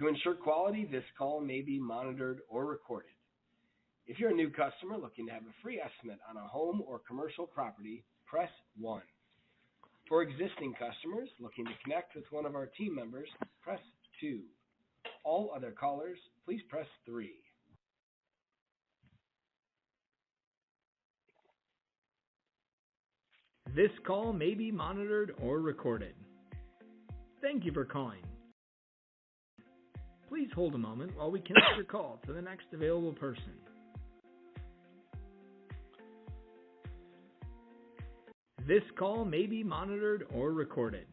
To ensure quality, this call may be monitored or recorded. If you're a new customer looking to have a free estimate on a home or commercial property, press 1. For existing customers looking to connect with one of our team members, press 2. All other callers, please press 3. This call may be monitored or recorded. Thank you for calling. Please hold a moment while we connect your call to the next available person. This call may be monitored or recorded.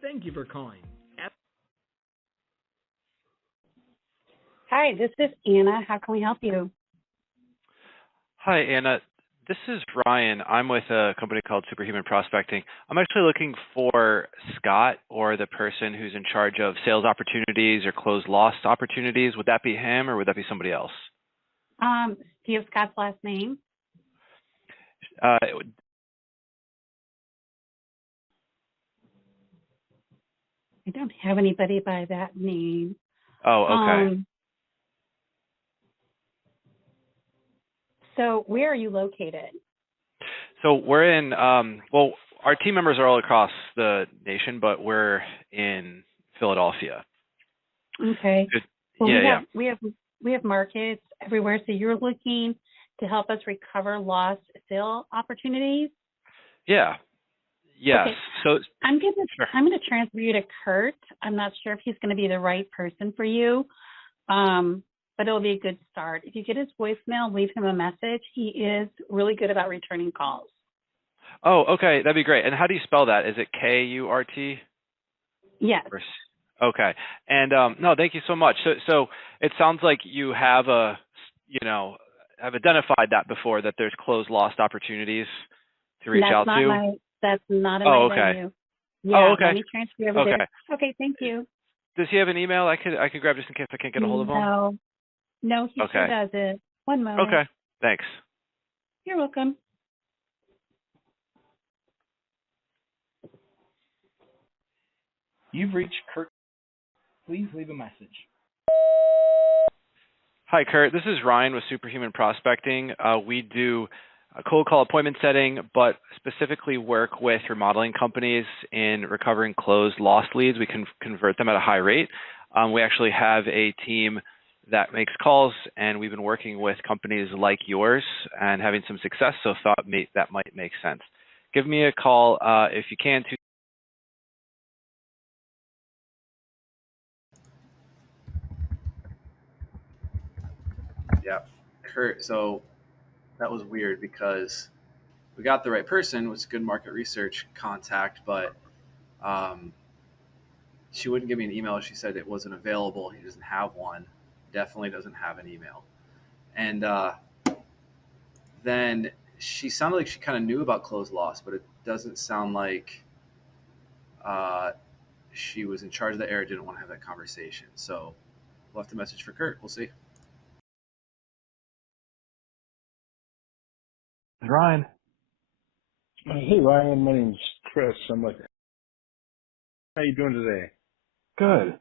Thank you for calling. Hi, this is Anna. How can we help you? Hi, Anna. This is Ryan. I'm with a company called Superhuman Prospecting. I'm actually looking for Scott or the person who's in charge of sales opportunities or closed lost opportunities. Would that be him or would that be somebody else? Do you have Scott's last name? Uh, I don't have anybody by that name. oh, okay. So where are you located? So we're in, well, our team members are all across the nation, but we're in Philadelphia. Okay. Well, yeah, we have markets everywhere. So you're looking to help us recover lost sale opportunities? Yeah. Yes. Okay. So I'm sure. gonna transfer you to Kurt. I'm not sure if he's going to be the right person for you. But it'll be a good start. If you get his voicemail, leave him a message. He is really good about returning calls. Oh, okay. That'd be great. And how do you spell that? Is it Kurt? Yes. Okay. And no, thank you so much. So it sounds like you have have identified that before, that there's closed lost opportunities to reach out to. That's not in my venue. Yeah, oh, okay. Let me transfer you over Okay. there. Okay, thank you. Does he have an email I could grab just in case I can't get a hold of him? No, he sure doesn't. One moment. Okay, thanks. You're welcome. You've reached Kurt. Please leave a message. Hi, Kurt. This is Ryan with Superhuman Prospecting. We do cold call appointment setting, but specifically work with remodeling companies in recovering closed lost leads. We can convert them at a high rate. We actually have a team that makes calls, and we've been working with companies like yours and having some success, so thought that might make sense. Give me a call if you can. Yeah, Kurt, so that was weird because we got the right person, which is good market research contact, but she wouldn't give me an email. She said it wasn't available. He doesn't have one. Definitely doesn't have an email. And then she sounded like she kind of knew about closed loss, but it doesn't sound like she was in charge of the area, didn't want to have that conversation. So left a message for Kurt. We'll see. Ryan. Hey, Ryan. My name's Chris. How you doing today? Good.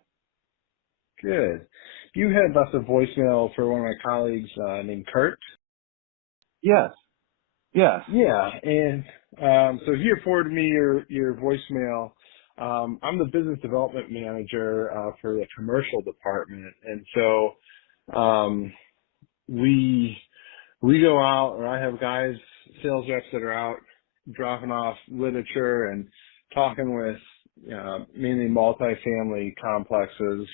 Good. You had left a voicemail for one of my colleagues named Kurt? Yes. Yeah, and so he forwarded me your voicemail. I'm the business development manager for the commercial department, and so we go out, or I have guys, sales reps that are out dropping off literature and talking with mainly multifamily complexes.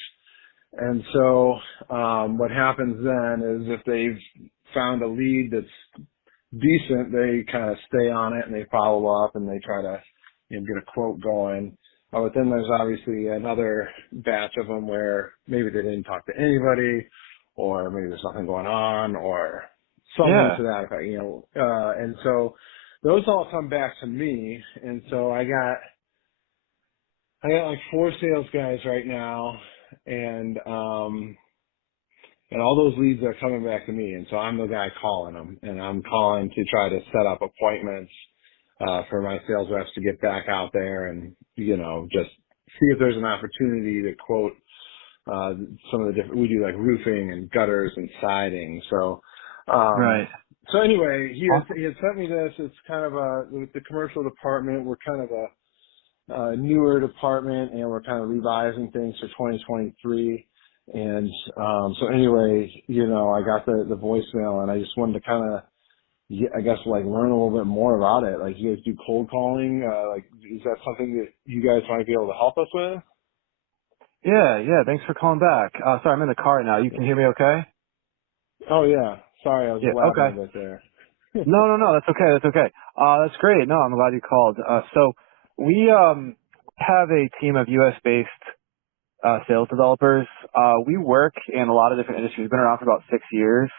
And so what happens then is if they've found a lead that's decent, they kind of stay on it and they follow up and they try to get a quote going. But then there's obviously another batch of them where maybe they didn't talk to anybody, or maybe there's nothing going on, or something to that effect, and so those all come back to me. And so I got like 4 sales guys right now, and all those leads are coming back to me, and so I'm the guy calling them, and I'm calling to try to set up appointments for my sales reps to get back out there and just see if there's an opportunity to quote some of the different, we do like roofing and gutters and siding. So, Right. so anyway, Awesome. he had sent me this. It's kind of with the commercial department, we're kind of a newer department, and we're kind of revising things for 2023. And, so anyway, I got the voicemail, and I just wanted to kind of, I guess, like, learn a little bit more about it. Like, you guys do cold calling. Like, is that something that you guys might be able to help us with? Yeah. Thanks for calling back. Sorry, I'm in the car now. You can hear me okay? Oh yeah. Sorry, I was Yeah. blabbing Okay. a bit there. No. That's okay. That's great. No, I'm glad you called. So we have a team of U.S. based sales developers. We work in a lot of different industries. We've been around for about 6 years,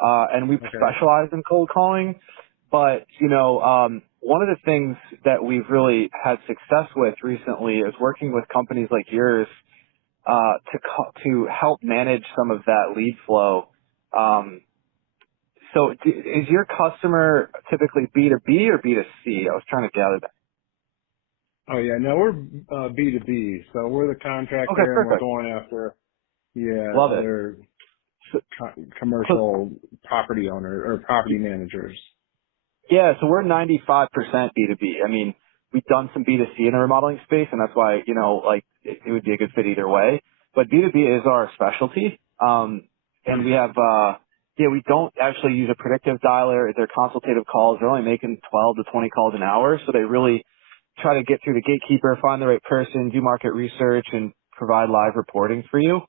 and we Okay. specialize in cold calling. But one of the things that we've really had success with recently is working with companies like yours to help manage some of that lead flow. So is your customer typically B2B or B2C? I was trying to gather that. Oh yeah. No, we're B2B, so we're the Okay, contractor, and we're perfect. going after Love it. other So, so commercial property owner or property managers. yeah, so we're 95% B2B. I mean, we've done some B2C in the remodeling space, and that's why, it would be a good fit either way. But B2B is our specialty. And we have, we don't actually use a predictive dialer. They're consultative calls. They're only making 12 to 20 calls an hour. So they really try to get through the gatekeeper, find the right person, do market research, and provide live reporting for you.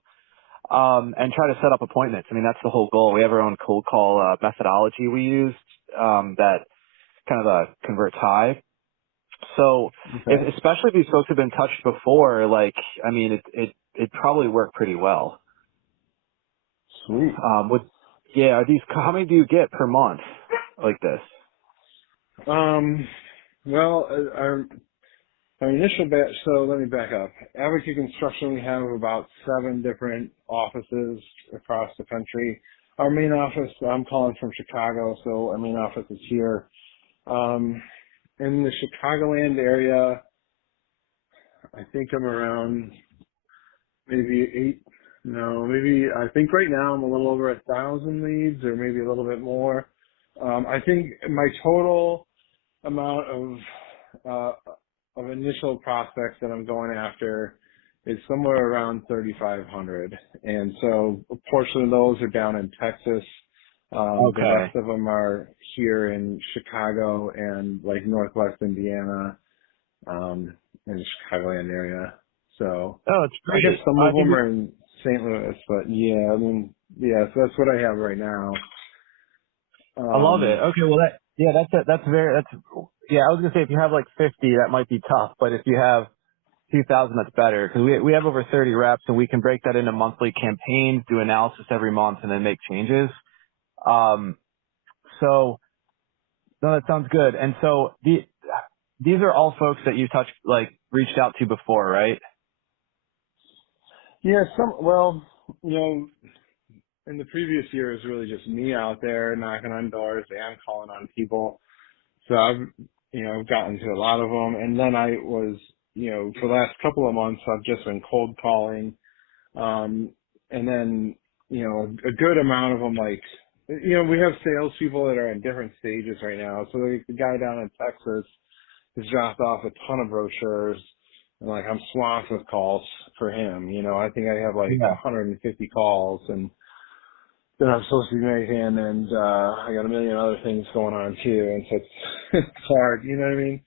And try to set up appointments. I mean, that's the whole goal. We have our own cold call methodology we use that kind of converts high. So, Okay. especially if these folks have been touched before, it probably worked pretty well. Sweet. Are these? How many do you get per month like this? Well, our initial batch. So let me back up. Advocate Construction, we have about 7 different offices across the country. Our main office, I'm calling from Chicago, so our main office is here. In the Chicagoland area, I think I'm around I think right now I'm a little over 1,000 leads, or maybe a little bit more. I think my total amount of initial prospects that I'm going after is somewhere around 3,500. And so a portion of those are down in Texas. The Okay. rest of them are here in Chicago and like Northwest Indiana, in the Chicagoland area. So Oh, it's I great. guess some I of think them are in St. Louis, but so that's what I have right now. I love it. Okay, well I was gonna say if you have like 50, that might be tough, but if you have 2,000, that's better because we have over 30 reps and we can break that into monthly campaigns, do analysis every month, and then make changes. So no, that sounds good. And so these are all folks that you reached out to before, right? Yeah, in the previous year it was really just me out there knocking on doors and calling on people. So I've gotten to a lot of them, and then I was, for the last couple of months I've just been cold calling, and then, a good amount of them, we have salespeople that are in different stages right now. So the guy down in Texas has dropped off a ton of brochures, and I'm swamped with calls for him. I think I have like Yeah. 150 calls and that I'm supposed to be making, and I got a million other things going on too, and so it's hard. You know what I mean?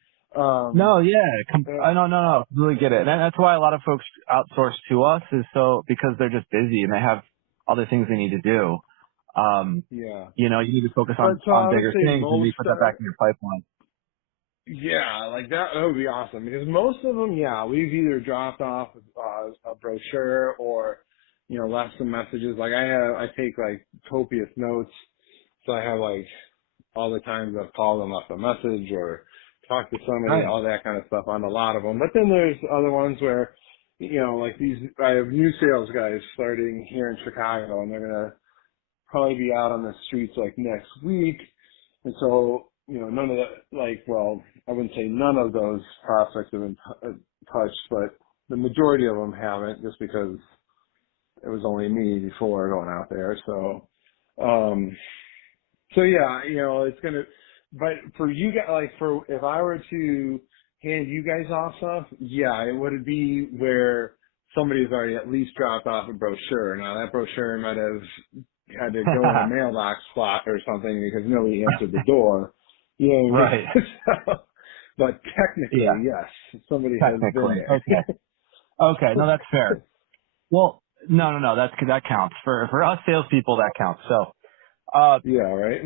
No, yeah, Uh, I no, really get it. And that's why a lot of folks outsource to us because they're just busy and they have other things they need to do. yeah, You need to focus but so on I would bigger say things and we put that back in your pipeline. yeah, like that would be awesome, because most of them, we've either dropped off a brochure or left some messages. I take copious notes, so I have all the times I've called and left a message or talked to somebody, Nice. all that kind of stuff on a lot of them. But then there's other ones where, I have new sales guys starting here in Chicago, and they're going to probably be out on the streets next week. And so, none of that, I wouldn't say none of those prospects have been touched, but the majority of them haven't, just because it was only me before going out there. So yeah, it's gonna. But for you guys, like if I were to hand you guys off stuff, yeah, it would be where somebody's already at least dropped off a brochure. Now that brochure might have had to go in a mailbox slot or something because nobody answered the door. You know what I Right. mean? So, but Yeah. technically, yes, somebody has been Technically. there. Okay. Okay. No, that's fair. Well, no. That counts for us salespeople. That counts. So, Yeah, right.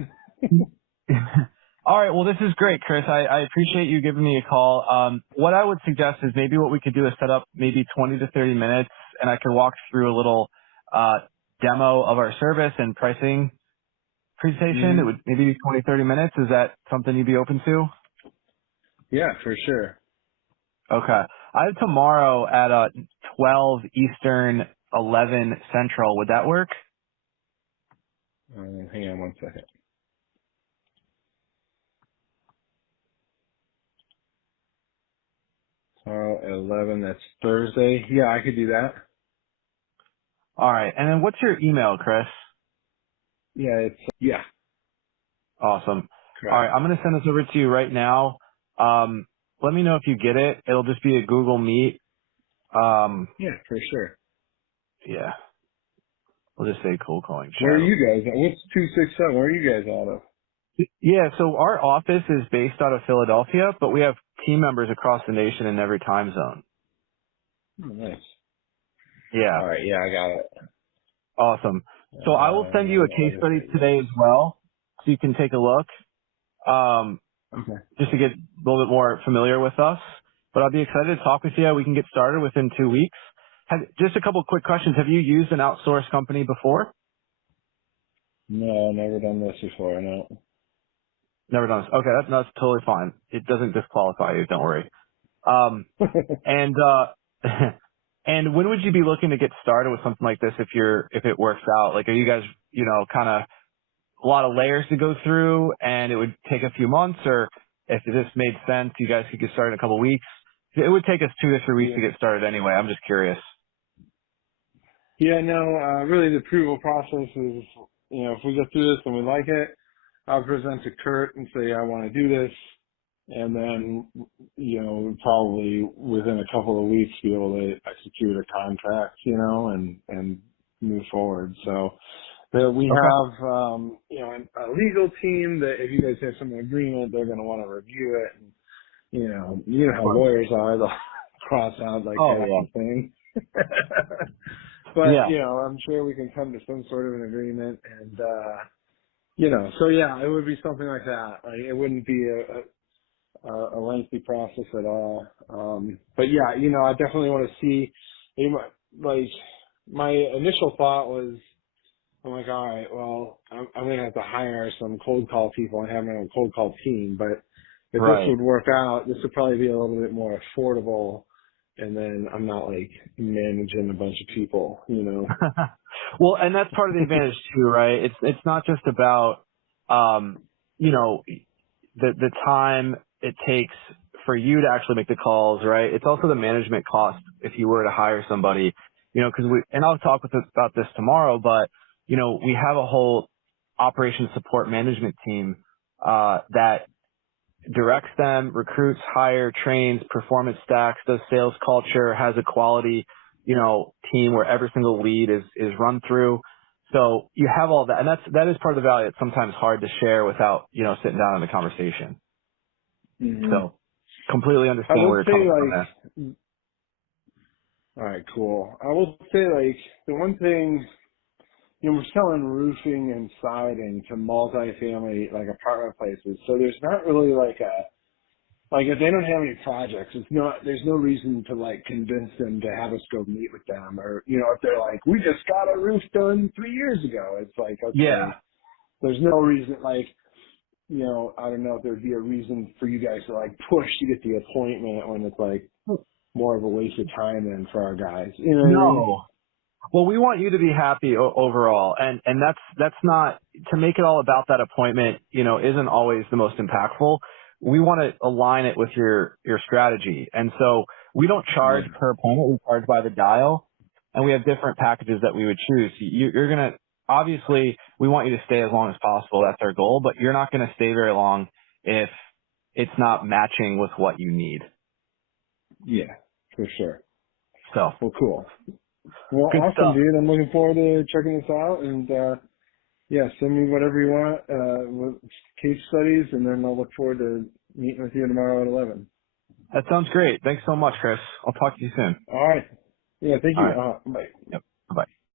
all right. Well, this is great, Chris. I appreciate you giving me a call. What I would suggest is maybe what we could do is set up maybe 20 to 30 minutes, and I could walk through a little demo of our service and pricing presentation. It Mm, would maybe be 20, 30 minutes. Is that something you'd be open to? yeah, for sure. Okay. I have tomorrow at 12 Eastern, 11 Central. Would that work? Hang on one second. 11. That's Thursday. Yeah, I could do that. All right. And then what's your email, Chris? Yeah, Awesome. All correct. right. I'm going to send this over to you right now. Let me know if you get it. It'll just be a Google Meet. Yeah, for sure. Yeah. We'll just say cold calling Where are chat. you guys at? What's 267? Where are you guys out of? Yeah. So our office is based out of Philadelphia, but we have team members across the nation in every time zone. Oh, nice. Yeah. All right, yeah, I got it. Awesome. So I will send you a case August study 8th. today as well, so you can take a look. Okay. Just to get a little bit more familiar with us. But I'll be excited to talk with you. We can get started within 2 weeks. Just a couple quick questions. Have you used an outsourced company before? No, never done this before. No. Never done this. Okay, that's totally fine. It doesn't disqualify you. Don't worry. Um, and and when would you be looking to get started with something like this if it works out? Like, are you guys kind of a lot of layers to go through and it would take a few months, or if this made sense, you guys could get started in a couple of weeks? It would take us 2 to 3 weeks Yeah. to get started anyway. I'm just curious. Yeah, no, really the approval process is, if we go through this and we like it, I'll present to Kurt and say, I want to do this. And then, probably within a couple of weeks be able to execute a contract, and move forward. So we Okay. have, a legal team that if you guys have some agreement, they're going to want to review it. And, Of how course. lawyers are, they'll cross out like Oh, half yeah. the thing. But, Yeah. I'm sure we can come to some sort of an agreement and, so yeah, it would be something like that. Like it wouldn't be a lengthy process at all. But yeah, I definitely want to see, like my initial thought was, I'm like, all right, well, I'm going to have to hire some cold call people and have my own cold call team. But if this Right. would work out, this would probably be a little bit more affordable. And then I'm not like managing a bunch of people, Well, and that's part of the advantage too, right? It's not just about, you know, the time it takes for you to actually make the calls, right? It's also the management cost if you were to hire somebody, because and I'll talk about this tomorrow, but, we have a whole operations support management team, that directs them, recruits, hire, trains, performance stacks, does sales culture, has a quality, team where every single lead is run through. So you have all that, and that is part of the value. It's sometimes hard to share without, sitting down in the conversation. hmm So completely I understand will where you're say coming from there. all right, cool. I will say the one thing, we're selling roofing and siding to multifamily apartment places. So there's not really if they don't have any projects, there's no reason to convince them to have us go meet with them, or if they're like, we just got a roof done 3 years ago, it's like, Yeah. okay, there's no reason I don't know if there'd be a reason for you guys to push to get the appointment when it's more of a waste of time than for our guys. You know what I mean? No. Well, we want you to be happy overall, and that's not to make it all about that appointment. Isn't always the most impactful. We want to align it with your strategy, and so we don't charge Yeah. per appointment. We charge by the dial. and we have different packages that we would choose. You're going to, obviously, we want you to stay as long as possible. That's our goal, but you're not going to stay very long if it's not matching with what you need. Yeah, for sure. So, well, cool. Well, good awesome, stuff. dude. I'm looking forward to checking this out, and yeah, send me whatever you want with case studies, and then I'll look forward to meeting with you tomorrow at 11. That sounds great. Thanks so much, Chris. I'll talk to you soon. All right. Yeah, thank All you. right. Bye. Yep.